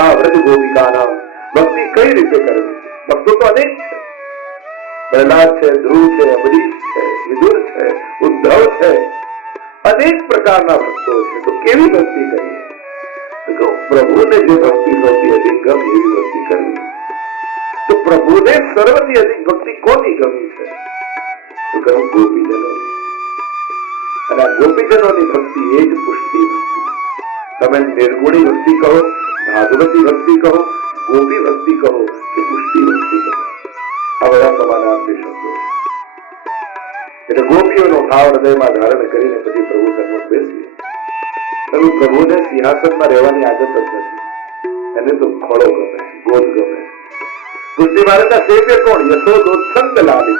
વ્રજ ગોપિકાના ભક્તિ કઈ રીતે કરવી? ભક્તો તો અનેક છે. પ્રહલાદ છે, ધ્રુવ છે, અબરીશ છે, વિદુર છે, ઉદ્ધવ છે, અનેક પ્રકારના ભક્તો છે. તો કેવી ભક્તિ કરીએ? તો પ્રભુને જે ભક્તિ સૌથી અધિક ગમે એવી ભક્તિ કરવી. તો પ્રભુને સર્વથી અધિક ભક્તિ કોની ગમી છે? તો કહું ગોપીજનો. અને આ ગોપીજનોની ભક્તિ એ જ પુષ્ટિ ભક્તિ. તમે નિર્ગુણી ભક્તિ કહો, ભાગવતી ભક્તિ કહો, ગોપી ભક્તિ કહો કે પુષ્ટિ ભક્તિ કહો, આ બધા સમાનાર્થી શબ્દો. એટલે ગોપીઓનો ભાવ હૃદયમાં ધારણ કરીને પછી પ્રભુ સન્મુખ બેસીએ. પ્રભુને સિંહાસનમાં રહેવાની આદત જ નથી. એને તો ખોળો ગમે, ગોદ ગમે. પુષ્ટિ ભારતના સેવ્ય કોણ? યશોદોત્સંગ લાલી.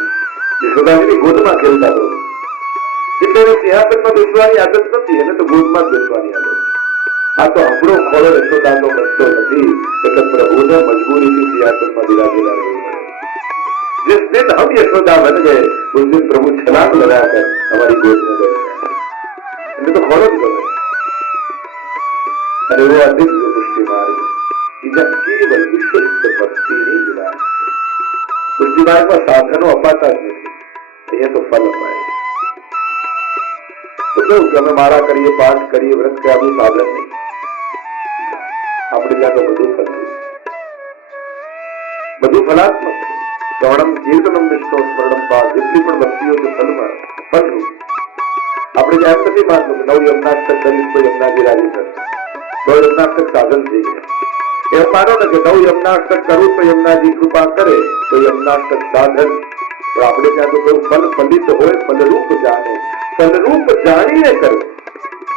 યશોદાજીની ગોદમાં ખેલતા પ્રભુ. એટલે એને સિંહાસનમાં બેસવાની આદત નથી, એને તો ગોદમાં જ બેસવાની આદત. આ તો આપણો ખોળો યશોદાનો બચતો નથી. એટલે પ્રભુને મજબૂરીથી સિંહાસનમાં બિરાજેલા રહેવું પડે. जिस दिन हम यशोदा बन गए उस दिन प्रभु छलांग लगाकर हमारी गोद में बैठ गए. इन्हें तो खौरत गए. अरे वो अदिव्य पुष्टि मार्ग બીજા કેવલ વિશુદ્ધ ભક્તિની વિલાસ. પુષ્ટિ માર્ગમાં સાધનો અપાતા જ નથી, અહીંયા તો ફલ અપાય. તો કેવું કે અમે માળા કરીએ, પાઠ કરીએ, વ્રત કરીએ, આપણું સાધન નહીં. આપણે ત્યાં તો બધું ફલ, બધું ફલાત્મક. શ્રવણમ કીર્તનમ વિષ્ણુ સ્મરણમ પાઠ, જેટલી પણ ભક્તિઓ છે ફલમાં ફલરૂપ. આપણે જેમ નથી માનતું નવ યમનાષ્ટક કરીશ તો યમનાજી રાજી થશે, નવ યમનાષ્ટક સાધન થઈ જાય. એમ માનો ને કે નવ યમનાષ્ટક કરું તો યમનાજી કૃપા કરે તો યમનાષ્ટક સાધન. પણ આપણે ત્યાં તો કેવું ફલ ફલિત હોય, ફલરૂપ જાણે, ફલરૂપ જાણીને કરવું.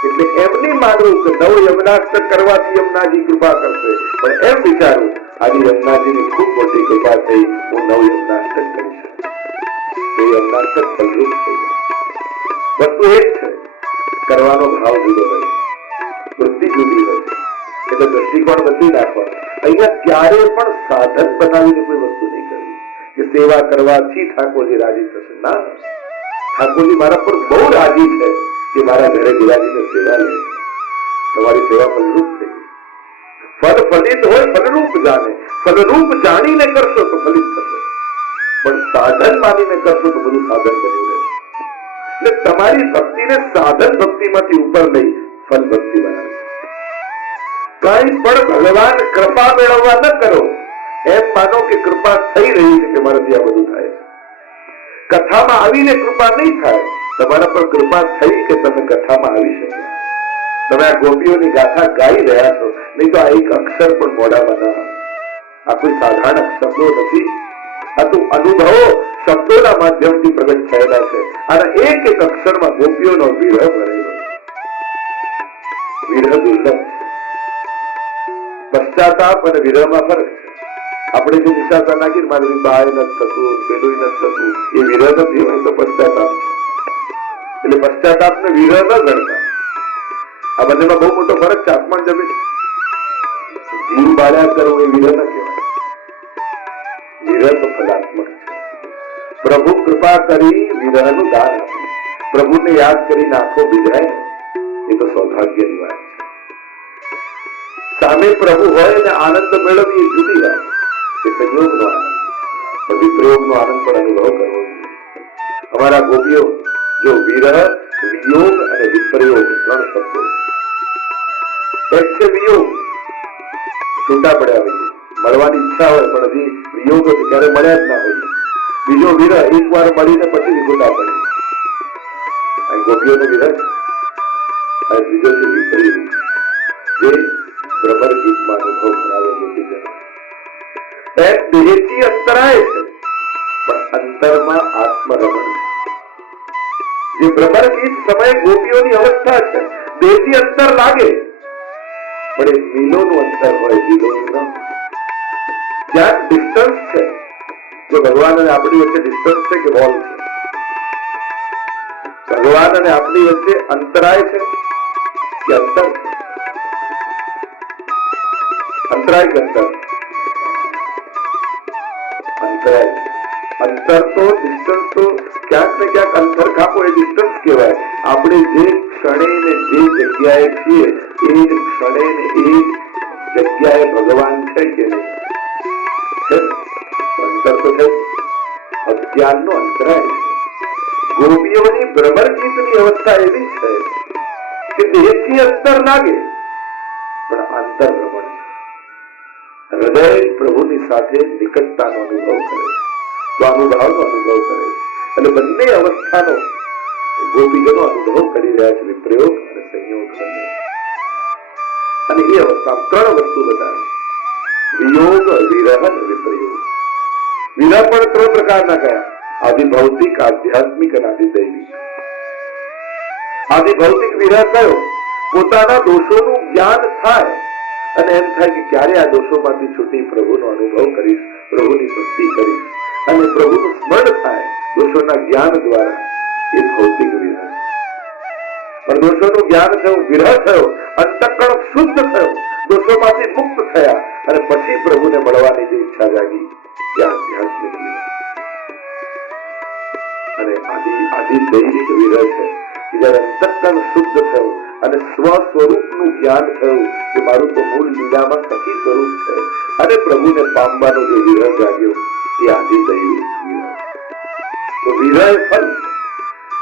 એટલે એમ નહીં માનવું કે નવ યમનાષ્ટક કરવાથી યમનાજી કૃપા કરશે, પણ એમ વિચારવું આજે યમુનાજીની ખૂબ મોટી કૃપા થઈ, હું નવ યમનાષ્ટક કરી શકું. એ યમનાષ્ટક ફલરૂપ થઈ જાય. વસ્તુ એ જ છે, કરવાનો ભાવ જુદો હોય, વૃત્તિ જુદી હોય. એટલે દ્રષ્ટિકોણ બદલી નાખવાનો. અહીંયા ક્યારે પણ સાધન બનાવીને કોઈ વસ્તુ નહીં કરવી કે સેવા કરવાથી ઠાકોરજી રાજી થશે. ના, ઠાકોરજી મારા પર બહુ રાજી છે કે મારા ઘરે બિરાજીને સેવા લે. તમારી સેવા ફલરૂપ થઈ. ફલ ફલિત હોય, ફલરૂપ જાણે. ફલરૂપ જાણીને કરશો તો ફલિત થશે, પણ સાધન માનીને કરશો તો બધું સાધન બન્યું રહેશે. એટલે તમારી ભક્તિને સાધન ભક્તિમાંથી ઉપર લઈ ફલ ભક્તિ બનાવે. કઈ પણ ભગવાન કૃપા મેળવવા ન કરો, એમ માનો કે કૃપા થઈ રહી છે કે મારાથી આ બધું થાય છે. કથામાં આવીને કૃપા નહીં થાય, તમારા પર કૃપા થઈ કે તમે કથામાં આવી શક્યા. તમે આ ગોપીઓની ગાથા ગાઈ રહ્યા છો, નહીં તો આ એક અક્ષર પણ મોઢામાં ના. આ કોઈ સાધારણ શબ્દો નથી, આ તો અનુભવો શબ્દોના માધ્યમથી પ્રગટ થયેલા છે. અને એક એક અક્ષરમાં ગોપીઓનો વિરહ ભરેલો. વિરહ દુર્લભ. પશ્ચાતાપ અને વિરહમાં ફરક છે. આપણે જે નિશાતા નાખી મારી બાય નથી થતું, પેલું નથી થતું, એ વિરહ નથી હોય તો પશ્ચાતાપ. એટલે પશ્ચાતાપ ને વિરહ ન ગણતા. આ બંનેમાં બહુ મોટો ફરક છે. આસમાન જમીન. જીવ બાળ્યા કરવું એ વિરહ ન કહેવાય. વિરહ તો ફલાત્મક છે. પ્રભુ કૃપા કરી વિરહનું દાન આપ્યું. પ્રભુને યાદ કરીને આંખો બીજાય એ તો સૌભાગ્યની વાત છે. સામે પ્રભુ હોય અને આનંદ મેળવી એ જુદી વાત. એ સંયોગનો આનંદ, પછી પ્રયોગનો આનંદ પણ અનુભવ કરવો જોઈએ. અમારા ગોપીઓ જો વિરહ, વિયોગ અને વિપ્રયોગ ત્રણ શબ્દો. એક છે વિયોગ, છૂટા પડ્યા હોય, મળવાની ઈચ્છા હોય પણ હજી વિયોગ ક્યારે મળ્યા જ ના હોય. બીજો વિરહ, એક વાર મળીને પછી વિખૂટા પડે. ગોપીઓનો વિરહ. અને બીજો છે વિપરીત, જે ભ્રમર ગીતમાં અનુભવ કરાવે ગોપીજનો. દેહથી અંતરાય છે પણ અંતરમાં આત્મરમણ. જે ભ્રમર ગીત સમયે ગોપીઓની અવસ્થા છે, દેહથી અંતર લાગે પણ એ મિલોનું અંતર હોય, મિલોનું ન. ક્યાંક ડિસ્ટન્સ છે. જો ભગવાન અને આપણી વચ્ચે ડિસ્ટન્સ છે કે વોલ છે? ભગવાન અને આપણી વચ્ચે અંતરાય છે કે અંતર છે? અંતરાય કે અંતર? અંતરાય. અંતર તો ડિસ્ટન્સ તો ક્યાંક ને ક્યાંક અંતર કાપો એ ડિસ્ટન્સ કહેવાય. આપણે જે ક્ષણે ને જે જગ્યાએ છીએ એ જ ક્ષણે ને એ જ જગ્યાએ ભગવાન છે કે નહીં? અંતર તો છે, અજ્ઞાનનો અંતરાય છે. ગોપીઓની ભ્રમર ગીતની અવસ્થા એવી છે કે દેહથી અંતર લાગે પણ અંતર ભ્રમણ છે. હૃદય પ્રભુની સાથે નિકટતાનો અનુભવ કરે, સ્વાનુભાવનો અનુભવ કરે, અને બંને અવસ્થાનો ગોપીજનો અનુભવ કરી રહ્યા છે, વિપ્રયોગ અને સંયોગ બંને. અને એ અવસ્થા 3 વસ્તુ બતાવે: વિયોગ, વિરહ અને વિપ્રયોગ. વિરહ પણ 3 પ્રકારના કયા? આદિભૌતિક, આધ્યાત્મિક અને આદિદૈવિક. આદિભૌતિક વિરહ કયો? પોતાના દોષોનું જ્ઞાન થાય અને એમ થાય કે ક્યારે આ દોષોમાંથી છૂટી પ્રભુનો અનુભવ કરીશ, પ્રભુની ભક્તિ કરીશ, અને પ્રભુનું સ્મરણ થાય દોષોના જ્ઞાન દ્વારા. એ ભૌતિક વિરહ. પણ દોષોનું જ્ઞાન થયું, વિરહ થયો, અંતઃકરણ શુદ્ધ થયો, દોષોમાંથી મુક્ત થયા, અને પછી પ્રભુને મળવાની જે ઈચ્છા જાગી, એ આધ્યાત્મિક વિરહ. અને આદિદૈવિક વિરહ છે કે જયારે અંતઃકરણ શુદ્ધ થયું અને સ્વ સ્વરૂપનું જ્ઞાન થયું કે મારું તો મૂળ લીલામાં સખી સ્વરૂપ છે, અને પ્રભુને પામવાનો જે વિરહ જાગ્યો, એ આદિદૈવિક વિરહ. તો વિરહ ફલ.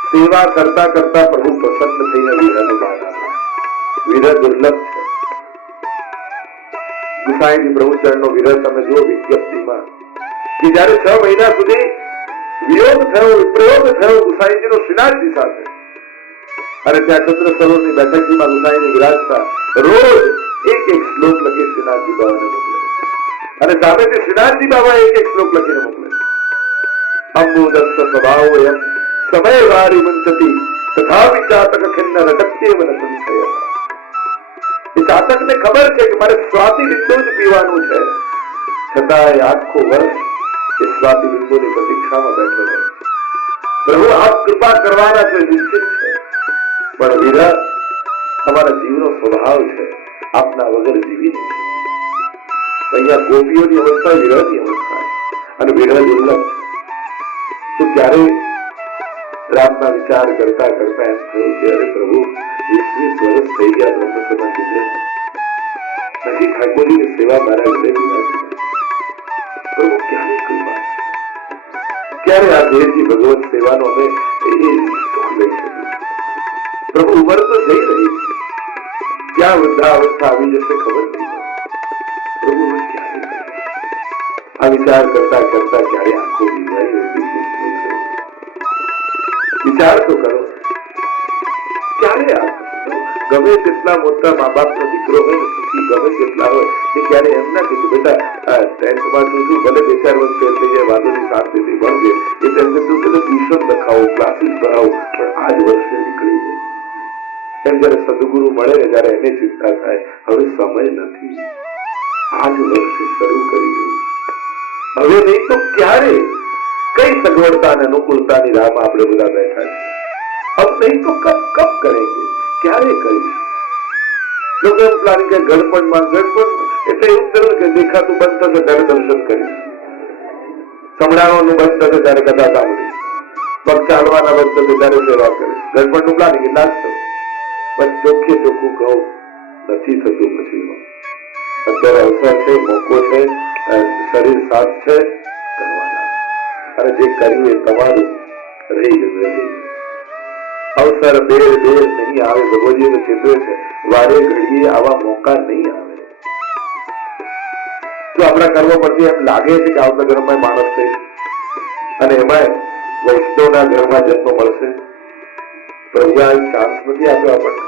સેવા કરતા કરતા પ્રભુ પ્રસન્ન થઈને વિરહને દાન આપે. વિરહ દુર્લભ છે. ગુસાઈજી પ્રભુચરણનો વિરહ તમે જુઓ વિજ્ઞપ્તિમાં, કે જયારે 6 મહિના સુધી વિયોગ થયો, વિપ્રયોગ થયો ગુસાઈજીનો શ્રીનાથજી સાથે, અને ત્યાં ચંદ્ર સરોવરની બેઠકમાં ગુસાઈજી વિરાજતા, રોજ એક શ્લોક લખી શ્રીનાથજી બાબાને મોકલે, અને સામેથી શ્રીનાથજી બાબા એક શ્લોક લખીને મોકલે. અંબુદસ્સ સ્વભાવ એમ સમય વારી મુંચતી તથાપિ ચાતક ખિન્ન રટત્યેવ ન સંશય. એ ચાતકને ખબર છે કે મારે સ્વાતિ બિંદુ જ પીવાનું છે, છતાં આખો વર્ષ એ સ્વાતિ બિંદુની પ્રતીક્ષામાં બેઠો રહે. પ્રભુ આપ કૃપા કરવાના છે, નિશ્ચિત છે, પણ વિરહ અમારા જીવનો સ્વભાવ છે, આપના વગર જીવી નહીં. અહીંયા ગોપીઓની અવસ્થા વિરહની અવસ્થા, અને વિરહ દુર્લભ છે. તો ક્યારે રાતના વિચાર કરતા કરતા એમ થયું કે અરે પ્રભુ 20 વર્ષ થઈ ગયા બ્રહ્મસભા કીધે, હજી ઠાકોરજીની સેવા મારા ઘરે વિરાજી. પ્રભુ ક્યારે કૃપા, ક્યારે આ દેહથી ભગવત સેવાનો અમે સુખ લઈ શકીએ? પ્રભુ ઉંમર તો જઈ રહી છે, ક્યાં વૃદ્ધાવસ્થા આવી જશે ખબર નહીં. પ્રભુ ક્યારે આ વિચાર કરતા કરતા ક્યારે આંખો ભીંજાઈ ગઈ? વિચાર તો કરો, ક્યારે આ ગમે તેટલા મોટા મા બાપનો દીકરો હોય ને, સુખી ગમે તેટલા હોય, એ ક્યારે એમ ના કીધું બેટા 10th માં શું 2-4 વર્ષ ફેર થઈ જાય, વાંધોની શાંતિથી ભણજે. એ તેમ કીધું કે ટ્યુશન લખાવો, ક્લાસીસ ભણાવો, પણ આ જ વર્ષે નીકળી જાય. એમ જયારે સદગુરુ મળે ને, જયારે એને ચિંતા થાય હવે સમય નથી, આ જ વર્ષે શરૂ કરી દઉં, હવે નહીં તો ક્યારે? કઈ સગવડતા અને અનુકૂળતાની રાહમાં આપણે બધા બેઠા છે. अब नहीं तो कब कब करेंगे, ક્યારે કરીશું? લોકો એમ પ્લાનિંગ કે ગડપણમાં એટલે એવું કર્યું કે દેખાતું બંધ થશે ત્યારે દર્શન કરીશું, સંભળાવાનું બંધ થશે ત્યારે કથા સાંભળીશ, પગ ચાલવાના બંધ થશે ત્યારે સેવા કરીશ. ગડપણનું પ્લાનિંગ ના જ થયું. પણ ચોખ્ખે ચોખ્ખું કહું, નથી થતું. પછી અત્યારે અવસર છે, મોકો છે, શરીર સાથ છે, કરવાના. અને જે કર્યું એ તમારું રહી ગયું. અવસર બેર નહીં આવે, ભગવદીએ તો ચેતવે છે, વારે ઘડીએ આવા મોકા નહીં આવે. તો આપણા કર્મ પરથી એમ લાગે છે કે આવતા ઘરમાં માણસ છે, અને એમાં વૈષ્ણવના ઘરમાં જન્મ મળશે. પ્રભુ આ ચાન્સ નથી આપ્યો આપણને.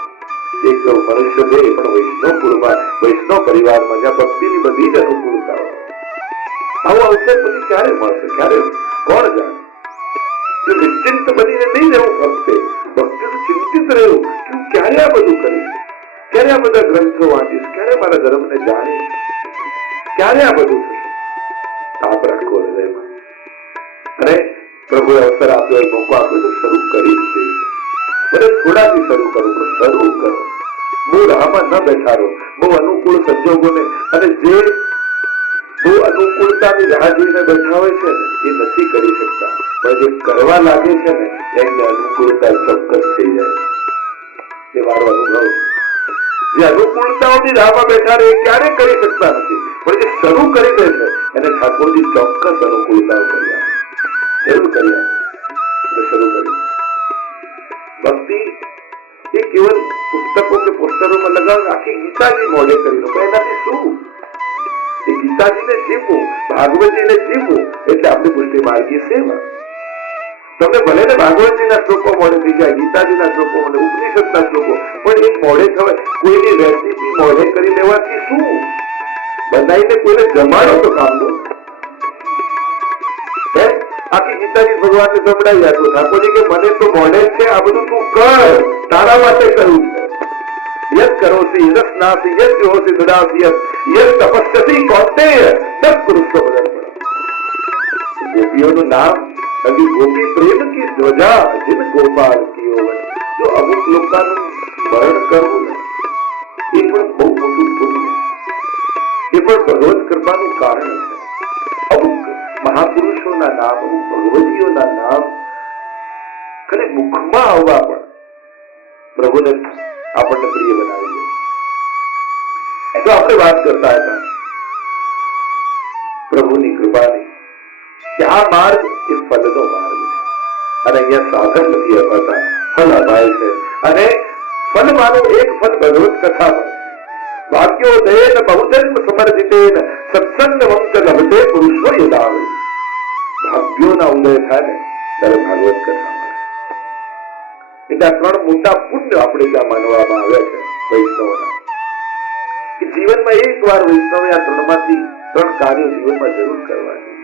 એક મનુષ્ય છે એ પણ વૈષ્ણવ કુળમાં, વૈષ્ણવ પરિવારમાં, જ્યાં ભક્તિની બધી જ અનુકૂળતા હોય. આવો અવસર પછી ક્યારે મળશે, ક્યારે? કોણ જાણે? નિશ્ચિંત બનીને નહીં રહેવું ભક્તે, ભક્તિનું ચિંતિત રહેવું કે હું ક્યારે આ બધું કરીશ, ક્યારે આ બધા ગ્રંથો વાંચીશ, ક્યારે મારા ધર્મને જાણીશ, ક્યારે આ બધું થશે? તાપ રાખવો હૃદયમાં. અને પ્રભુએ અવસર આપ્યો, મોકો આપ્યો તો શરૂ કરી જ દે. ભલે થોડાથી શરૂ કરું, પણ શરૂ કરો. બહુ રાહમાં ન બેઠા રહો, બહુ અનુકૂળ સંજોગોને, અને જે બહુ અનુકૂળતાની રાહ જોઈને બેઠા હોય છે ને, એ નથી કરી શકતા. પણ જે કરવા લાગે છે ને, એમને અનુકૂળતા ચોક્કસ થઈ જાય. એ મારો અનુભવ. જે અનુકૂળતાઓની રાહમાં બેઠા રહે એ ક્યારેય કરી શકતા નથી, પણ જે શરૂ કરી દે છે એને ઠાકોરજી ચોક્કસ અનુકૂળતાઓ કરી આપે, જરૂર કરી આપે, શરૂ કરી. ભક્તિ એ કેવલ પુસ્તકો કે પોસ્ટરોમાં લગાવ, આખી ગીતાજી મોડે કરી લો, એનાથી શું? એ ગીતાજીને જીવવું, ભાગવતજીને જીવવું એટલે આપણી પુષ્ટિ માર્ગી સેવા. તમને ભલે ને ભાગવતજીના શ્લોકો મોડે થઈ જાય, ગીતાજીના શ્લોકો મોડે, ઉપનિષદના શ્લોકો, પણ એક મોડે થવાય. કોઈની રેસીપી મોડે કરી લેવાથી શું? બનાવીને કોઈને જમાડો તો કામનું. આખી ગીતાજી ભગવાનને સંભળાવી આપ્યું. ઠાકોરજી કે મને તો મોડે છે, આ બધું તું કર, તારા માટે કરવું છે. યદ કરોસી યદ સ્નાસી યદ જોસી દદાસી યદ તપસ્યસી કૌંતેય તદ કુરુષ્વ બદન. ગોપીઓનું નામ અભી ગોપી પ્રેમ કી ધ્વજા જીન ગોપાલ કિયો. જો અમુક લોકોનું સ્મરણ કરવું ને એ પણ બહુ મોટું પુણ્ય, એ પણ ભગવત કૃપાનું કારણ છે. અમુક મહાપુરુષોના નામ, અમુક ભગવતીઓના નામ ખાલી મુખમાં આવવા પણ પ્રભુને આપણને પ્રિય બનાવી દે. તો આપણે વાત કરતા હતા પ્રભુની કૃપાની કે આ માર્ગ એ ફલનો માર્ગ છે, અને અહીંયા સાધન નથી અપાતા, ફલ અપાય છે. અને ફલમાંનું એક ફલ ભગવત કથા પણ. વાક્યોદયેન બહુજન્મ સમર્જિતેન સત્સંગ વંશ લભતે પુરુષો યદાવે. ભાગ્યોના ઉદય થાય ને ત્યારે ભાગવત કથા મળે. એટલે આ ત્રણ મોટા પુણ્ય આપણે ત્યાં માનવામાં આવ્યા છે વૈષ્ણવના, કે જીવનમાં એક વાર વૈષ્ણવે આ ત્રણ કાર્યો જીવનમાં જરૂર કરવા જોઈએ.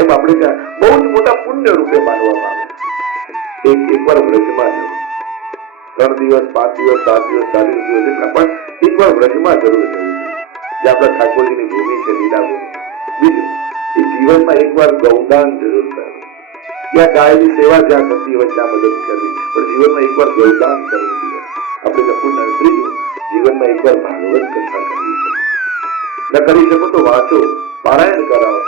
એમ આપણે ત્યાં બહુ જ મોટા પુણ્ય રૂપે માનવામાં આવે. એકવાર વ્રજમાં જવું, 3 દિવસ 5 દિવસ 7 દિવસ 40 દિવસ એટલા, પણ એકવાર વ્રજમાં જરૂર જવું જોઈએ, જે આપણા ઠાકોરજીની ભૂમિ છે, લીલા ભૂમિ. બીજું, એ જીવનમાં એકવાર ગૌદાન જરૂર કરવું, ત્યાં ગાયની સેવા જ્યાં થતી હોય ત્યાં મદદ કરવી, પણ જીવનમાં એકવાર ગૌદાન કરવું જોઈએ આપણે ત્યાં પુણ્ય. ત્રીજું, જીવનમાં એકવાર ભાગવત કથા કરવી છે. ન કરી શકો તો વાંચો, પારાયણ કરાવો,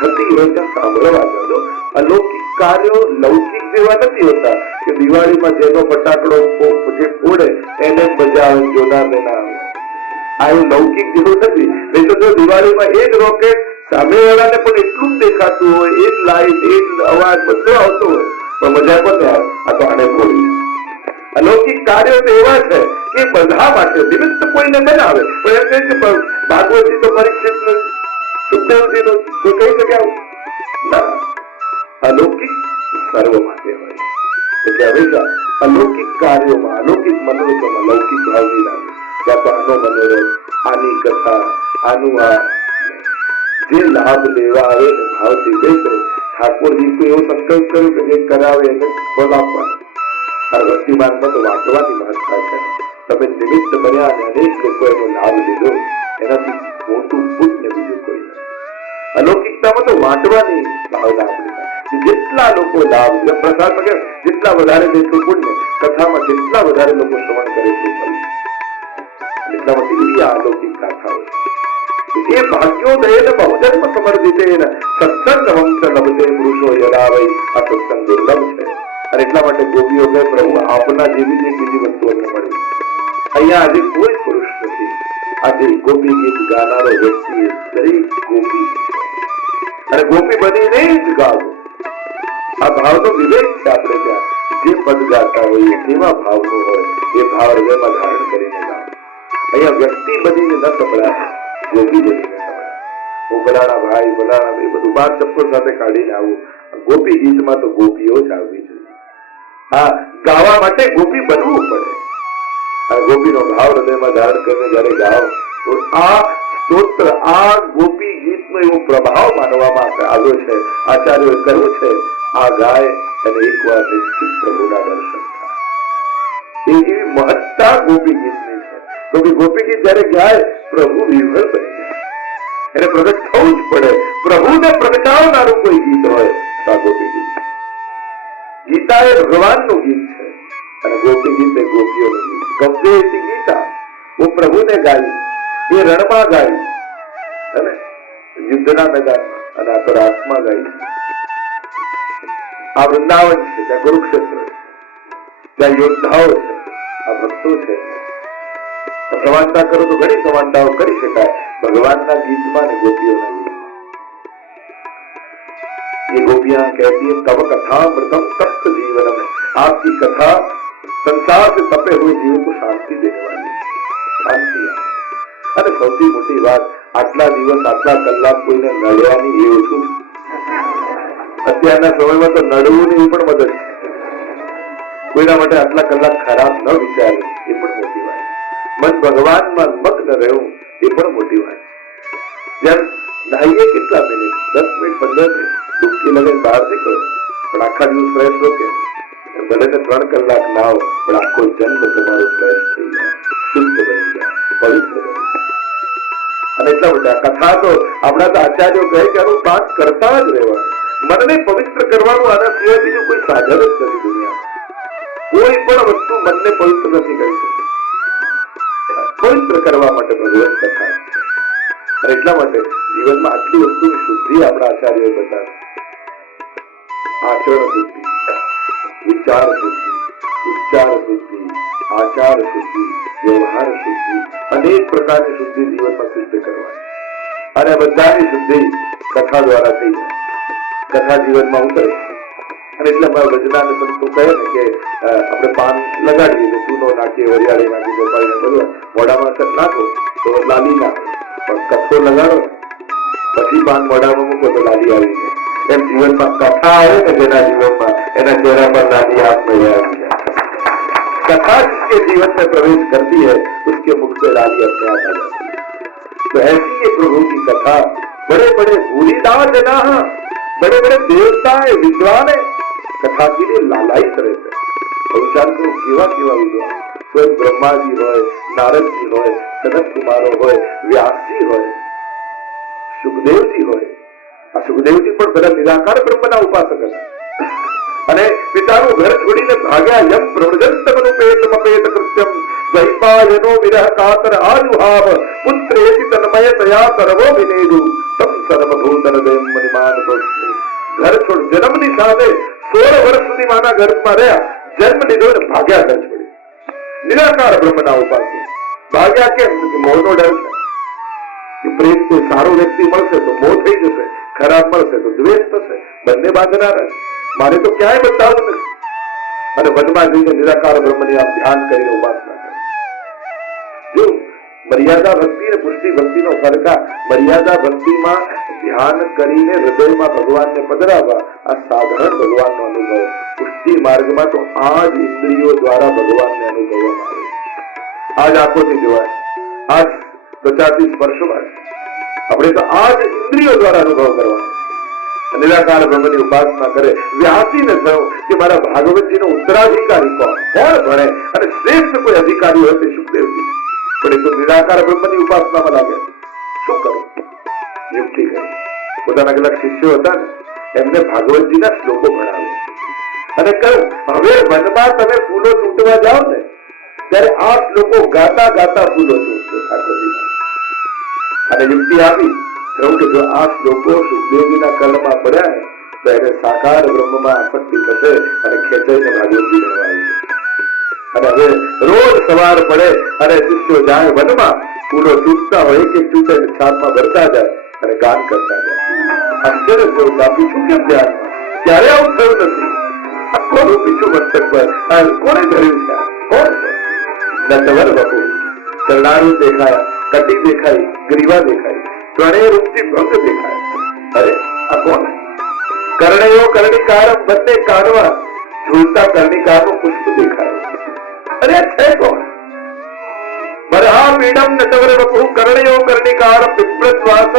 થતી હોય ત્યાં સાંભળવા જાઓ. અલૌકિક કાર્યો લૌકિક જેવા નથી હોતા કે દિવાળીમાં જેનો ફટાકડો જે ફોડે એને મજા આવે, જોનારને ના આવે. આ એવું લૌકિક જેવું નથી. નહીં તો જો દિવાળીમાં એક રોકેટ સામેવાળાને પણ એટલું જ દેખાતું હોય, એક લાઈટ, એક અવાજ બધો આવતો હોય, પણ મજા પણ આવે, આ તો આને ફોડી. અલૌકિક કાર્યો તો એવા છે કે બધા માટે નિમિત્ત કોઈને બનાવે, પણ એમ કહે છે ભાગવતજી તો પરીક્ષિત સુખદેવજી નું કોઈ કહી શકે આવું ના. અલૌકિક સર્વ માટે હોય. એટલે હંમેશા અલૌકિક કાર્યોમાં, અલૌકિક મનોરથોમાં લૌકિક ભાવ નહીં લાવે. ત્યાં તો આનો મનોરથ, આની કથા, આનું આ જે લાભ લેવા આવે ને ભાવથી બેસે. ઠાકોરજી તો એવો સંકલ્પ કર્યો કે જે કરાવે એને ફળ આપવાનું. આ ભક્તિમાનમાં તો વાંચવાની ભાષા છે. તમે નિમિત્ત બન્યા અને અનેક લોકો એનો લાભ લીધો, એનાથી મોટું પુણ્ય બીજું કોઈ નથી. અલૌકિકતામાં તો વાંચવાની ભાવના આપણી, જેટલા લોકો લાભ લે, પ્રસાદમાં કે જેટલા વધારે દેશું પુણ્ય, કથામાં જેટલા વધારે લોકો શ્રવણ કરે એટલું ફળ. એટલા માટે એવી આ અલૌકિક ગાથાઓ છે. એ ભાગ્યોદયેન બહુજન્મ સમર્જિતેન સત્સંગ વંશ લભતે પુરુષો યદાવૈ. આ સત્સંગ દુર્લભ છે, અને એટલા માટે ગોપીઓ કહે પ્રભુ આપના જેવી જે બીજી વસ્તુ અમને મળી. અહીંયા આજે કોઈ પુરુષ નથી. આજે ગોપી ગીત ગાનારો વ્યક્તિ દરેક ગોપી, અને ગોપી બનીને જ ગાવું. આ ભાવનો વિવેક છે. આપણે ત્યાં જે પદ ગાતા હોઈએ કેવા ભાવનો હોય એ ભાવ હૃદયમાં ધારણ કરીને ગાવ. અહીંયા વ્યક્તિ બનીને ન સંભળાય, ગોપી બનીને સંભળાય. હું ફલાણા ભાઈ, ફલાણા ભાઈ બધું બાર ચપ્પલ સાથે કાઢીને આવું. ગોપી ગીતમાં તો ગોપીઓ જ આવવી જોઈએ. હા, ગાવા માટે ગોપી બનવું પડે. આ ગોપીનો ભાવ હૃદયમાં ધારણ કરીને જયારે ગાવ તો આ સ્તોત્ર, આ ગોપી ગીતનો એવો પ્રભાવ માનવામાં આવ્યો છે. આચાર્યોએ કહ્યું છે આ ગાય અને એકવાર નિશ્ચિત પ્રભુના દર્શન થાય. એવી મહત્તા ગોપી ગીતની છે. તો કે ગોપી ગીત જયારે ગાય પ્રભુ વિહ્વલ બની જાય, એને પ્રગટ થવું જ પડે. પ્રભુને પ્રગટાવનારું કોઈ ગીત હોય તો આ ગોપી ગીત. ગીતા એ ભગવાનનું ગીત છે, અને ગોપી ગીત એ ગોપીઓનું ગીત. ગંભીર ગીતા वो प्रभु ने गाई, ये रणમાં ગાઈ, અને યુદ્ધના મેદાનમાં, અને આ તો રાસમાં ગાઈ. આ વૃંદાવન છે, ત્યાં કુરુક્ષેત્ર છે, ત્યાં યોદ્ધાઓ છે, આ ભક્તો છે. સમાનતા કરો તો ઘણી સમાનતાઓ કરી શકાય ભગવાનના ગીતમાં અને ગોપીઓના ગીતમાં. ये गोपियां कहती है तब कथामृतम तप्त जीवनम, आपकी कथा संसार से तपे हुए जीवन को शांति देने वाली शांति. અને સૌથી મોટી વાત આટલા દિવસ આટલા કલાક કોઈને નડ્યા નહીં એ ઓછું. અત્યારના સમયમાં તો નડવું નહીં એ પણ મદદ છે. કોઈના માટે આટલા કલાક ખરાબ ન વિચારે એ પણ મોટી વાત. મન ભગવાનમાં મગ્ન રહેવું એ પણ મોટી વાત. જેમ નાહીએ કેટલા મિનિટ 10 મિનિટ 15 મિનિટ ડૂબકી લગાવીને બહાર નીકળો પણ આખા દિવસ ફ્રેશ રહો કે ભલે ને 3 કલાક નાવ પણ આખો જન્મ તમારો ફ્રેશ થઈ જાય, શુદ્ધ બની જાય, પવિત્ર બની જાય. અને એટલા બધા કથા તો આપણા તો આચાર્યો કહે કે આનું પાઠ કરતા જ રહેવાનું, મનને પવિત્ર કરવાનું. આના સિવાય બીજું કોઈ સાધન જ નથી દુનિયામાં. કોઈ પણ વસ્તુ મનને પવિત્ર નથી કરી શકતી. પવિત્ર કરવા માટે ભગવત કથા છે. અને એટલા માટે જીવનમાં આટલી વસ્તુની શુદ્ધિ આપણા આચાર્યોએ બતાવી. આચરણ શુદ્ધિ, વિચાર શુદ્ધિ, ઉચ્ચાર શુદ્ધિ, આચાર શુદ્ધિ, વ્યવહાર શુદ્ધિ, અનેક પ્રકારની શુદ્ધિ જીવનમાં સિદ્ધ કરવાની. અને બધાની શુદ્ધિ કથા દ્વારા થઈ જાય. કથા જીવનમાં ઉતરે. અને એટલે અમારા વજના સંતો કહે ને કે આપણે પાન લગાડીએ તો ચૂનો નાખીએ, વરિયાળી નાખીએ, ચોપાઈને બધું મોઢામાં નાખો તો લાલી ના આવે, પણ કથ્થો લગાડો પછી પાન મોઢામાં મૂકો તો લાલી આવી જાય. એમ જીવનમાં કથા આવે ને જેના જીવનમાં એના ચહેરા પર લાલી આપમેળે આવી જાય. कथा जिसके जीवन में प्रवेश करती है उसके मुख से लाली अपने आप आ जाती है. तो ऐसी ये प्रभु की कथा बड़े बड़े भूरीदास है ना, बड़े बड़े देवता है, विद्वान है, कथा के लिए लालायित रहते हैं. और विचार करो केवा केवा विद्वान, स्वयं ब्रह्माजी होय, नारदजी होय, सनत कुमारो होय, व्यासजी होय, સુખદેવજી હોય. આ સુખદેવજી પણ બધા નિરાકાર બ્રહ્મના ઉપાસક હતા. અને પિતાનું ઘર છોડીને ભાગ્યા. યમ પ્રવ્રજંતમનુપેતમ અપેત કૃત્યમ વૈપાયનો વિરહ કાતર આજુહાવ પુત્રેતિ તન્મયતયા સર્વો વિનેદુ તમ સર્વભૂતન દયમ મનિમાન તોસ્મિ. ઘર છોડ જન્મની સાથે 16 વર્ષ સુધી માના ગર્ભમાં રહ્યા, જન્મ લીધો ને ભાગ્યા ઘર છોડી. નિરાકાર બ્રહ્મના ઉપાસક. ભાગ્યા કેમ? મોહનો ડર છે કે પ્રેમ કોઈ સારો વ્યક્તિ મળશે તો મોહ થઈ જશે, ખરાબ મળશે તો દ્વેષ થશે, બંને બાંધનાર છે. મારે તો ક્યાંય બતાવવું નથી. અને વનમાં જઈને નિરાકાર બ્રહ્મની આમ ધ્યાન કરીને ઉપાસના કરે. જો મર્યાદા ભક્તિ અને પુષ્ટિ ભક્તિનો ફરક, મર્યાદા ભક્તિમાં ધ્યાન કરીને હૃદયમાં ભગવાનને પધરાવવા, આ સાધારણ ભગવાનનો અનુભવ. પુષ્ટિ માર્ગમાં તો આ જ ઇન્દ્રિયો દ્વારા ભગવાનને અનુભવવામાં આવે. આજ આંખોથી જોવાય, આજ ત્વચાથી સ્પર્શમાં, આપણે તો આ જ ઇન્દ્રિયો દ્વારા અનુભવ કરવાનો. નિરાકાર બ્રહ્મની ઉપાસના કરે. વ્યાસીને થયું કે મારા ભાગવતજીનો ઉત્તરાધિકારી કોણ ભણે અને શ્રેષ્ઠ કોઈ અધિકારી હોય તે સુખદેવજી. પણ એ તો નિરાકાર બ્રહ્મની ઉપાસનામાં લાગે. શું કરું? યુક્તિ કરી. પોતાના કેટલાક શિષ્યો હતા ને એમને ભાગવતજીના શ્લોકો ભણાવે અને કહ્યું હવે વનમાં તમે ફૂલો ચૂંટવા જાઓ ને ત્યારે આ શ્લોકો ગાતા ગાતા ફૂલો ચૂંટજો ઠાકોરજી. અને યુક્તિ આપી કહ્યું કે જો આ શ્લોકો સુખદેવજીના કર્ણમાં પડ્યા ને તો એને સાકાર બ્રહ્મમાં આસક્તિ થશે અને ખેંચાઈને ભાગવતજી ભણવાય. અને હવે રોજ સવાર પડે અને શિષ્યો જાય વનમાં, ફૂલો ચૂંટતા હોય, એક એક ચૂંટે છાપમાં ભરતા જાય અને ગાન કરતા જાય. આશ્ચર્ય થયું, બાપુ શું કેમ ધ્યાનમાં? ક્યારે આવું થયું નથી. આ કોનું પીછું મસ્તક પર કોને ધર્યું છે? કોણ છે? નટવર બાપુ કરનારું દેખાયા, કટી દેખાઈ, ગ્રીવા દેખાઈ, ત્રણેય રૂપથી ભંગ દેખાય. અરે આ કોણ? કર્ણયો કર્ણિકારમ બંને કાઢવા, ઝૂલતા કર્ણિકારનો પુષ્પ દેખાયો. અરે આ છે કોણ? બરહા પીડમ નટવર વપુ કર્ણયો કર્ણિકારમ વિપ્રદ્વાસ